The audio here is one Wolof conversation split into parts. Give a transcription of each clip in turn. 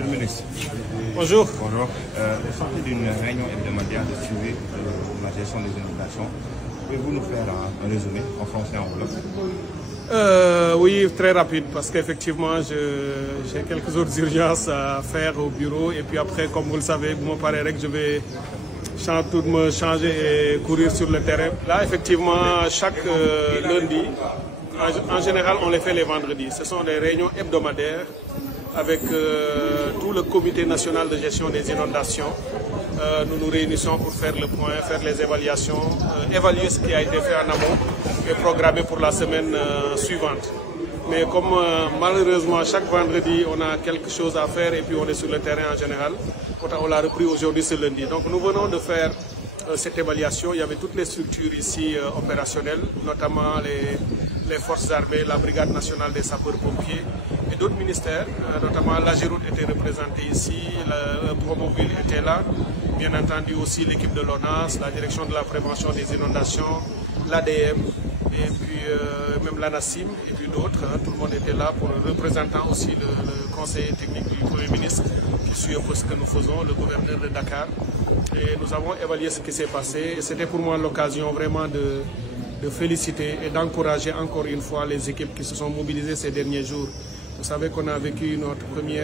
Monsieur le ministre. Bonjour. Bonjour. Au sortir d'une réunion hebdomadaire de suivi de la gestion des inondations, pouvez-vous nous faire un résumé en français et en wolof? Oui, très rapide, parce qu'effectivement, j'ai quelques autres urgences à faire au bureau. Et puis après, comme vous le savez, vous me parlez que je vais me changer et courir sur le terrain. Là, effectivement, chaque lundi, en général, on les fait les vendredis. Ce sont des réunions hebdomadaires avec tout le comité national de gestion des inondations. Nous nous réunissons pour faire le point, faire les évaluations, évaluer ce qui a été fait en amont et programmer pour la semaine suivante. Mais comme malheureusement chaque vendredi on a quelque chose à faire et puis on est sur le terrain en général, on l'a repris aujourd'hui ce lundi. Donc nous venons de faire cette évaluation. Il y avait toutes les structures ici opérationnelles, notamment les forces armées, la brigade nationale des sapeurs-pompiers et d'autres ministères, notamment l'AGEROUTE était représentée ici, le Promoville était là, bien entendu aussi l'équipe de l'ONAS, la direction de la prévention des inondations, l'ADM et puis même l'ANACIM et puis d'autres. Tout le monde était là pour représentant aussi le conseiller technique du Premier ministre qui suit un peu ce que nous faisons, le gouverneur de Dakar. Et nous avons évalué ce qui s'est passé et c'était pour moi l'occasion vraiment de féliciter et d'encourager encore une fois les équipes qui se sont mobilisées ces derniers jours. Vous savez qu'on a vécu notre premier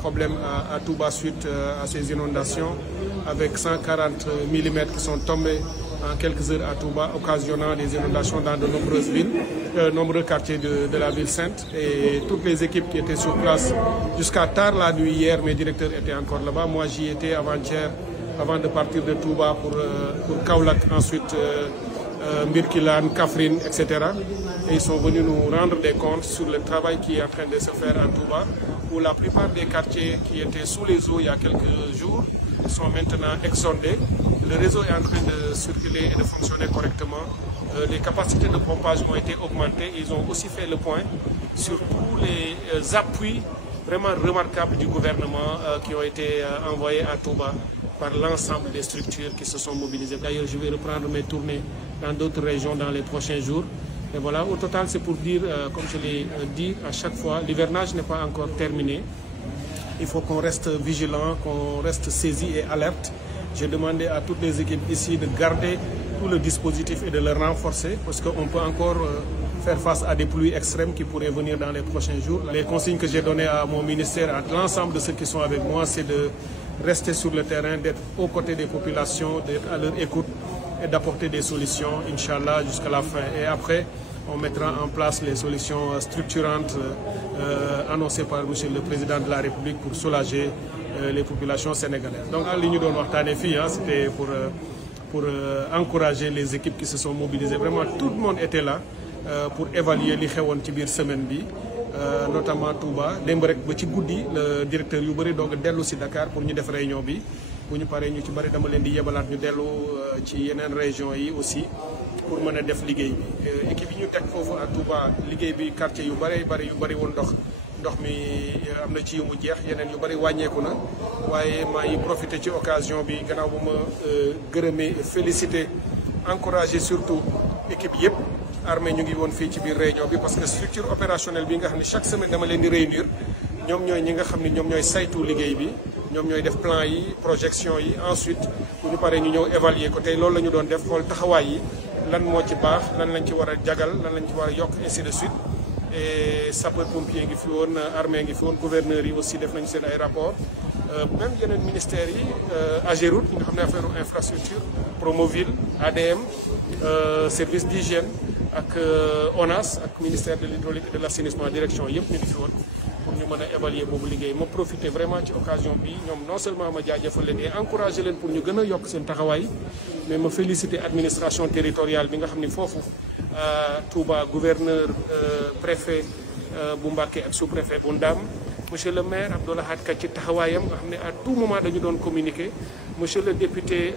problème à Touba suite à ces inondations avec 140 mm qui sont tombés en quelques heures à Touba, occasionnant des inondations dans de nombreuses villes, nombreux quartiers de la ville sainte. Et toutes les équipes qui étaient sur place jusqu'à tard la nuit hier, mes directeurs étaient encore là-bas. Moi j'y étais avant-hier, avant de partir de Touba pour Kaolack, ensuite Mbirkilan, Kaffrine, etc. Et ils sont venus nous rendre des comptes sur le travail qui est en train de se faire à Touba, où la plupart des quartiers qui étaient sous les eaux il y a quelques jours sont maintenant exondés. Le réseau est en train de circuler et de fonctionner correctement. Les capacités de pompage ont été augmentées. Ils ont aussi fait le point sur tous les appuis vraiment remarquables du gouvernement qui ont été envoyés à Touba par l'ensemble des structures qui se sont mobilisées. D'ailleurs, je vais reprendre mes tournées dans d'autres régions dans les prochains jours. Et voilà, au total, c'est pour dire, comme je l'ai dit à chaque fois, l'hivernage n'est pas encore terminé. Il faut qu'on reste vigilant, qu'on reste saisi et alerte. J'ai demandé à toutes les équipes ici de garder tout le dispositif et de le renforcer parce qu'on peut encore faire face à des pluies extrêmes qui pourraient venir dans les prochains jours. Les consignes que j'ai données à mon ministère, à l'ensemble de ceux qui sont avec moi, c'est de rester sur le terrain, d'être aux côtés des populations, d'être à leur écoute et d'apporter des solutions, Inch'Allah, jusqu'à la fin. Et après, on mettra en place les solutions structurantes annoncées par M. le Président de la République pour soulager les populations sénégalaises. Donc, li ñu doon waxtaanee fii, c'était pour encourager les équipes qui se sont mobilisées. Vraiment, tout le monde était là pour évaluer li xewoon ci biir semaine bi, notamment Touba. Démb rek ba ci guddi le directeur yu bëri doog a dellu si Dakar pour ñu def réunion bi. Bu ñu paree ñu ci bëri dama leen di yebalaat ñu dellu ci yeneen région yi aussi pour mën a def liggéey bi. Équipe yi ñu teg foofu à Touba liggéey bi quartier yu bëri woon ndox mi am na ci yu mu jeex yeneen yu bëri wàññeeku na waaye maa ngi profité ci occasion bi gannaaw bu ma gërëmee félicité encouragé surtout équipe yëpp armée ñu ngi woon fii ci biir réunion bi parce que structure opérationnelle bi nga xam ne chaque semaine dama leen di réunir ñoom ñooy ñi nga xam ne ñoom ñooy saytu liggéey bi ñoom ñooy def plan yi projection yi ensuite bu ñu paree ñu ñëw évaluer ko tey loolu la ñu doon def xool taxawaay yi lan moo ci baax lan lañ ci war a jagal lan lañ ci war a yokk ainsi de suite. Et sapeurs-pompiers ngi fi woon armée ngi fi woon gouverneurs yi aussi def nañu seen ay rapport même yeneen ministères yi AGEROUTE nga xam ne affaire infrastructure Promoville ADM service d'hygiène ak ONAS ak ministère de l'hydraulique et de l'assainissement direction yëpp ñu ngi fi woon pour ñu mën a évaluer boobu liggéey ma profité vraiment ci occasion bi ñoom non seulement ma jaajëfal leen et encourager leen pour ñu gën a yokk seen taxawaay mais ma féliciter administration territoriale bi nga xam ne foofu Touba gouverneur préfet bu Mbacké ak sous-préfet bu Ndam monsieur le maire Abdoulahad Ka ci taxawaayam nga xam ne à tout moment dañu doon communiquer monsieur le député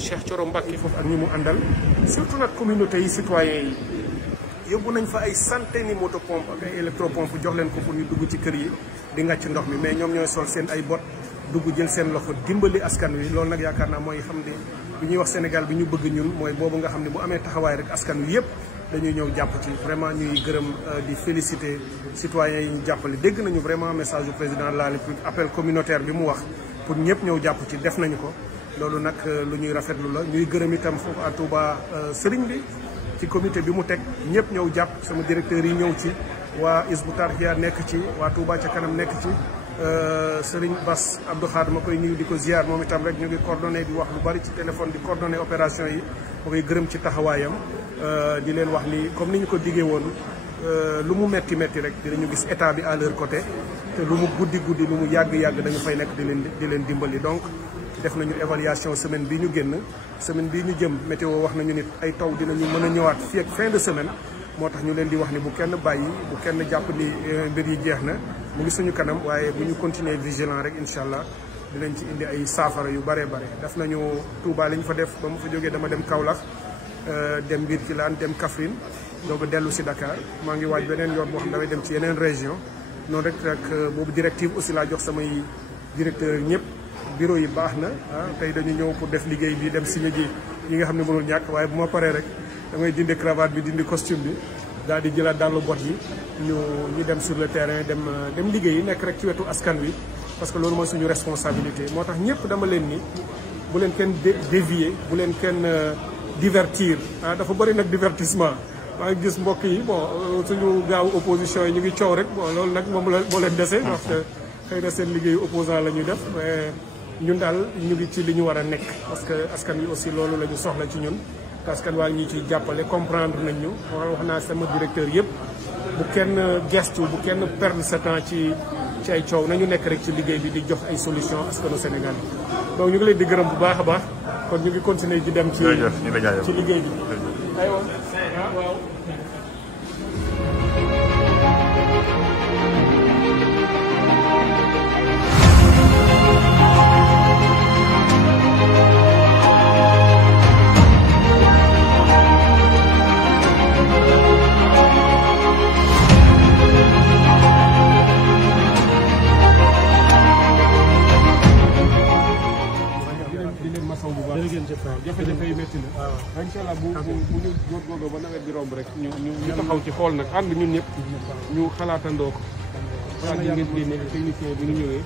Cheikh Thioro Mbacké foofu ak ñi mu àndal surtout nag communauté yi citoyens yi yóbbu nañ fa ay centaines de moto pompe ak ay électropompe jox leen ko pour ñu dugg ci kër yi di ngàcc ndox mi mais ñoom ñooy sol seen ay bot dugg jël seen loxo dimbali askan wi loolu nag yaakaar naa mooy xam ne bi ñuy wax Sénégal bi ñu bëgg ñun mooy boobu nga xam ne bu amee taxawaay rek askan wi yëpp dañuy ñëw jàpp ci vraiment ñuy gërëm di féliciter citoyens yi ñu jàppale dégg nañu vraiment message du président de la République appel communautaire bi mu wax pour ñëpp ñëw jàpp ci def nañu ko loolu nag lu ñuy rafetlu la ñuy gërëm itam foofu à Touba sëriñ bi ci comité bi mu teg ñëpp ñëw jàpp sama directeur yi ñëw ci waa Hizbut Tarqiyyah nekk ci waa Touba ca kanam nekk ci Serigne Bass Abdou Khadre ma koy nuyu di ko ziar moom itam rek ñu ngi coordonné di wax lu bari ci téléphone di coordonné opération yi ma koy gërëm ci taxawaayam di leen wax ni comme ni ñu ko diggee woon lu mu metti rek dinañu gis état bi à leur côté te lu mu guddi lu mu yàgg dañu fay nekk di leen dimbali. Donc def nañu évaluation semaine bi ñu génn semaine bii ñu jëm météo wax nañu nit ay taw dinañu mën a ñëwaat fii ak fin de semaine moo tax ñu leen di wax ni bu kenn bàyyi bu kenn jàpp ni mbir yi jeex na mu ngi suñu kanam waaye bu ñu continuer vigilant rek incha allah dinañ ci indi ay saafara yu bare. def nañu Touba li ñu fa def ba mu fa jógee dama dem Kaolack dem Birkelane dem Kaffrine doog a dellu si Dakar maa ngi waaj beneen yoon boo xam damay dem ci yeneen région noonu rek boobu directive aussi laa jox samay directeurs ñëpp bureau yi baax na tey dañu ñëw pour def liggéey bi dem signé ji yi nga xam ne mënul ñàkk waaye bu ma paree rek damay dindi cravate bi dindi costume bi daal di jëlaat dallu bot yi ñu dem sur le terrain dem liggéey yi nekk rek ci wetu askan wi parce que loolu mooy suñu responsabilité moo tax ñëpp dama leen ni bu leen kenn dévier bu leen kenn divertir dafa bëri nag divertissement maa ngi gis mbokk yi bon suñu gaaw opposition yi ñu ngi coow rek bon loolu nag moom moo leen dese parce que xëy na seen liggéeyu opposant la ñuy def mais ñun daal ñu ngi ci li ñu war a nekk parce que askan wi aussi loolu la ñu soxla ci ñun askan waa ngi ñu ciy jàppale comprendre nañ ñu wax naa sama directeur yëpp bu kenn gestu bu kenn perdre ce temps ci ay coow nañu nekk rek ci liggéey bi di jox ay solution askanu Sénégal donc ñu ngi leen di gërëm bu baax a baax kon ñu ngi continuer di dem ci liggéey bi aywa waaw jafe-jafe yi métti na waaw incha allah bu ñu góorgóorloo ba nawet bi romb rek ñu taxaw ci xool nag ànd ñun ñëpp ñu xalaatandoo ko xalaat yi ngeen di nekk technicien bi ñu ñëwee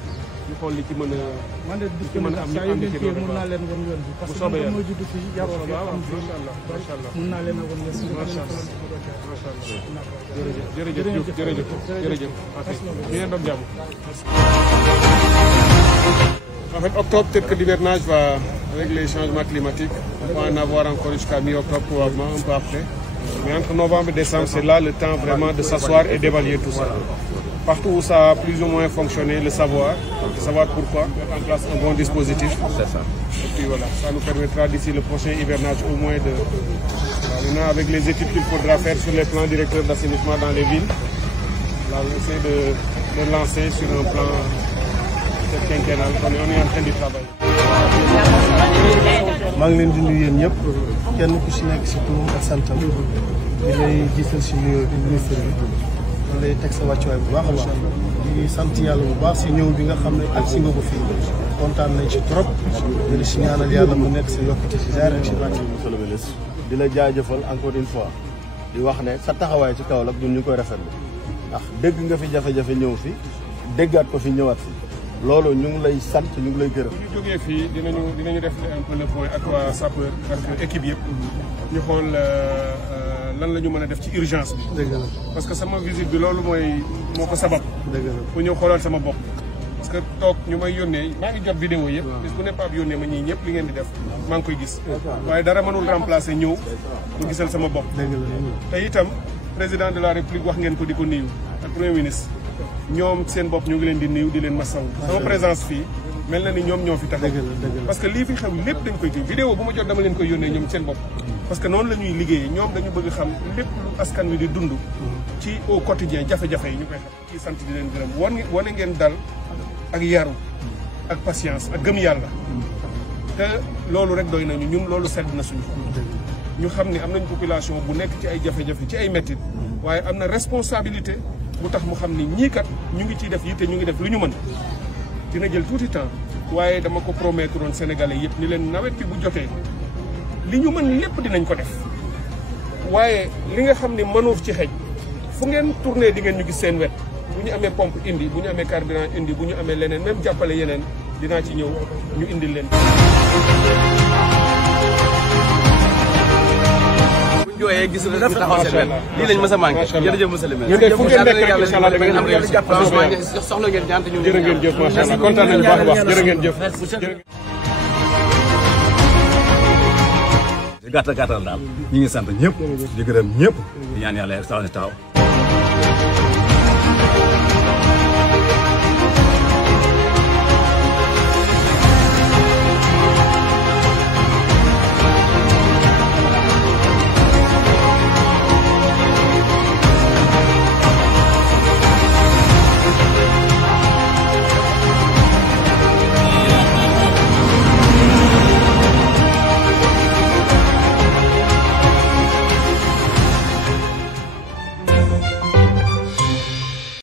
ñu xool li ci mën a am ñu ànd ci loolu mën naa leen woon yoon bi parce que man dama judd fii yaroo fi am fi macha allah mën naa leen a woon nga si macha allah jërëjëf ñu ngeen doon jàmm. En fait, octobre, peut-être que l'hivernage va, avec les changements climatiques, on va en avoir encore jusqu'à mi-octobre, probablement, un peu après. Mais entre novembre et décembre, c'est là le temps vraiment de s'asseoir et d'évaluer tout ça. Partout où ça a plus ou moins fonctionné, de savoir pourquoi, mettre en place un bon dispositif. C'est ça. Et puis voilà, ça nous permettra d'ici le prochain hivernage au moins de... Maintenant, avec les études qu'il faudra faire sur les plans directeurs d'assainissement dans les villes, là, on essaie de lancer sur un plan... quinquennal kon on est en train de travailler. maa ngi leen di nuyu yéen ñëpp kenn ku si nekk si turam ak santam di lay gisal si nuyoo bi ministre bi di lay teg sa wàccuwaay bu baax a baax di sant yàlla bu baax si ñëw bi nga xam ne ak si nga ko fii kontaan nañ ci trop di si ñaanal yàlla mu nekk si yokkute si jaaree si bàcc. monsieur le ministre di la jaajëfal encore une fois di wax ne sa taxawaay ci Kaolack ñun ñu koy rafetlu ndax dégg nga fi jafe-jafe ñëw fi déggaat ko fi ñëwaat fi. loolu ñu ngi lay sant ñu ngi lay gërëm. bu ñu jógee fii dinañu def un peu le point ak waa sapeur ak équipe yëpp. ñu xool lan la ñu mën a def ci urgence bi. dëgg la parce que sama visite bi loolu moo ko sabab. dëgg la pour ñëw xoolal sama bopp. parce que toog ñu may yónnee maa ngi jot vidéo yëpp. bis bu ne Pape yónnee ma ñii ñëpp li ngeen di def maa ngi koy gis. waaye dara mënul remplacer ñëw mu gisal sama bopp. dëgg la te itam président de la république wax ngeen ko di ko nuyu ak premier ministre. ñoom seen bopp ñu ngi leen di nuyu di leen masawu. sama présence fii mel na ni ñoom ñoo fi taxaw. parce que lii fi xew lépp dañ koy kii vidéo bu ma jot dama leen koy yónnee ñoom seen bopp. parce que noonu la ñuy liggéeyee ñoom dañu bëgg xam lépp lu askan wi di dund. ci au quotidien jafe-jafe yi ñu koy xam. ci sant di leen gërëm wane ngeen dal ak yaru ak patience ak gëm yàlla. te loolu rek doy nañu ñun loolu sedd na suñu xol. ñu xam ne am nañ population bu nekk ci ay jafe-jafe ci ay métit waaye am na responsabilité. bu tax mu xam ni ñii kat ñu ngi ciy def yitte ñu ngi def lu ñu mën dina jël tuuti temps waaye dama ko promettre woon Sénégalais yëpp ni leen nawet bi bu jotee li ñu mën lépp dinañ ko def waaye li nga xam ni mënuuf ci xej fu ngeen tourné di ngeen ñu gis seen wet bu ñu amee pompe indi bu ñu amee carburant indi bu ñu amee leneen même jàppale yeneen dinaa ci ñëw ñu indil leen. bu ñu jooyee gis nga taxaw seen wet lii lañ mës a manqué. jërëjëf monsieur le maire. ñu def fu ngeen nekk rek incha allah da ngeen am soxla ngeen ñaan te ñu. jërë ngeen jëf macha allah kontaan nañu baax a baax jërë ngeen jëf. gàttal daal ñu ngi sant ñëpp di gërëm ñëpp di ñaan yàlla taxaw